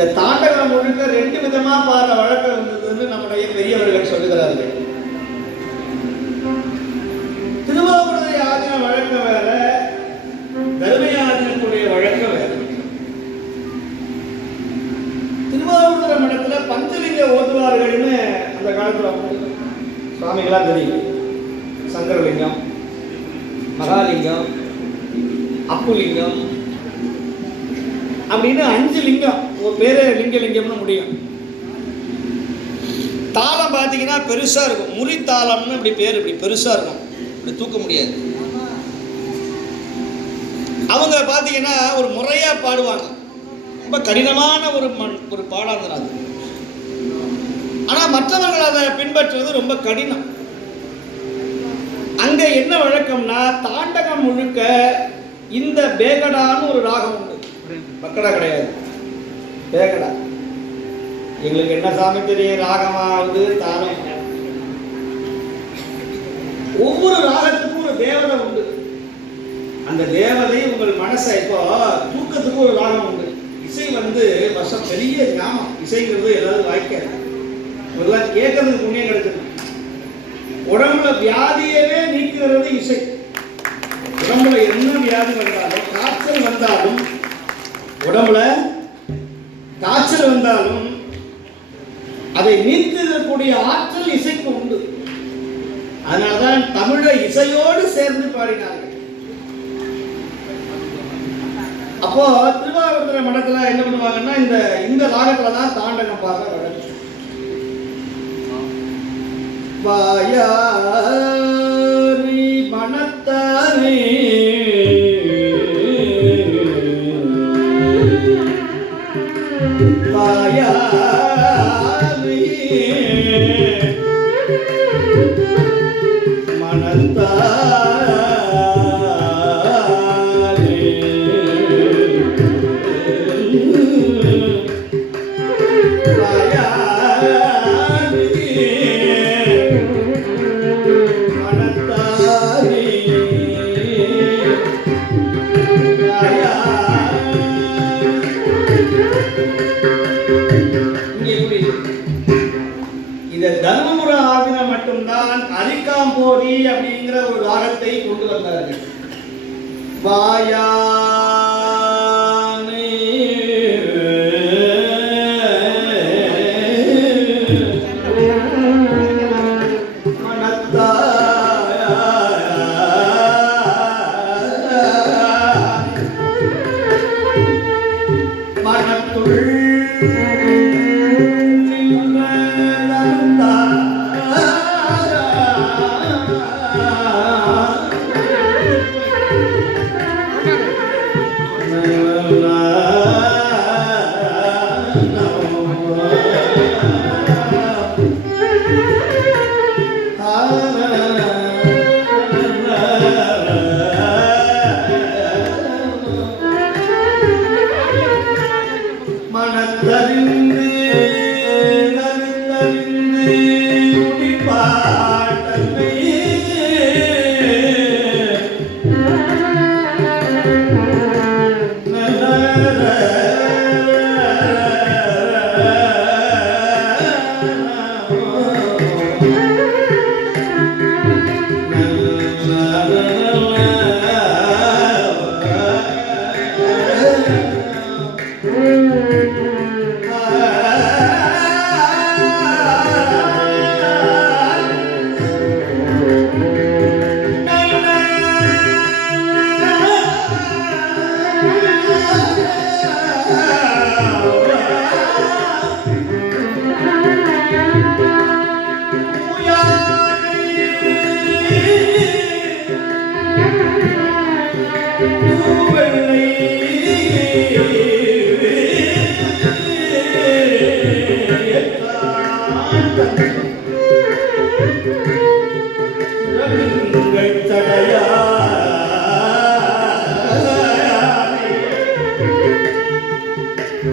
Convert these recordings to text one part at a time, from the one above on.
இந்த தாண்டகம் முழுக்க 2 விதமா பாடுற வழக்கம் இருந்ததுன்னு நம்முடைய பெரியவர்கள் சொல்லுகிறார்கள். திருவாவூரை ஆதின வழக்கம் வேற, தர்மயாதினுடைய வழக்கம் வேற. திருவாவூர மடத்துல பஞ்சலிங்க ஓதுவார்கள்னு அந்த காலத்துல சுவாமிகளா தெரியும். சங்கரலிங்கம், மகாலிங்கம், அப்புலிங்கம் அப்படின்னு 5 லிங்கம். ஒரு பேரு லிங்கலிங்கம்னு முடியும். தாளம் பார்த்தீங்கன்னா பெருசா இருக்கும். முறி தாளம்னு இப்படி பேர், இப்படி பெருசா இருக்கும், இப்படி தூக்க முடியாது. அவங்க பார்த்தீங்கன்னா ஒரு முறையா பாடுவாங்க. ரொம்ப கடினமான ஒரு பாடாந்தரம் அது. ஆனா மற்றவர்கள் அதை பின்பற்றுவது ரொம்ப கடினம். அங்க என்ன வழக்கம்னா, தாண்டகம் முழுக்க இந்த பேகடான்னு ஒரு ராகம் உண்டு. பக்கடா கிடையாது, பேகடா. எங்களுக்கு என்ன சாமி தெரியும், ராகமாவது தாளம். ஒவ்வொரு ராகத்துக்கும் ஒரு தேவதை உண்டு. அந்த தேவதை உங்கள் மனசை, இப்போ தூக்கத்துக்கு ஒரு ராகம் உண்டு. இசை வருஷம் பெரிய ஞாபகம். இசைங்கிறது ஏதாவது வாய்க்காது, இதெல்லாம் கேட்கறதுக்கு புண்ணியம் கிடைச்சது. உடம்புல வியாதியவே நீக்குகிறது இசை. உடம்புல என்ன வியாதி வந்தாலும், காய்ச்சல் வந்தாலும், உடம்புல காய்ச்சல் வந்தாலும் அதை நீக்குதற்கூடிய ஆற்றல் இசைக்கு உண்டு. அதனால்தான் தமிழை இசையோடு சேர்ந்து பாடினார்கள். அப்போ திருவாவூர் மடத்துல என்ன பண்ணுவாங்கன்னா, இந்த ராகத்துல தான் தாண்டகம் பாடுற வழக்கம். வாயாரி மனத்தாரி வாயாரி மனத்தாரி தர்மபுர ஆதின மட்டும்தான் அரிக்காம்போடி அப்படிங்கிற ஒரு ராகத்தை கொண்டு வந்தார்கள். வாயா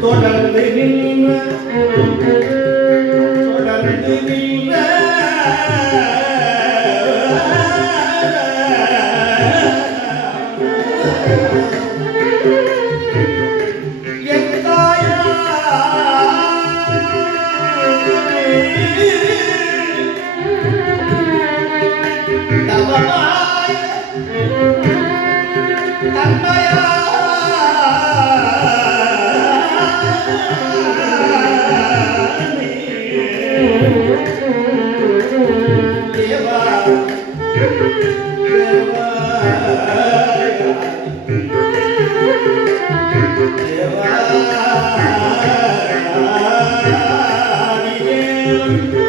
தொடர்ந்து நின்ற என் தாயா Thank you.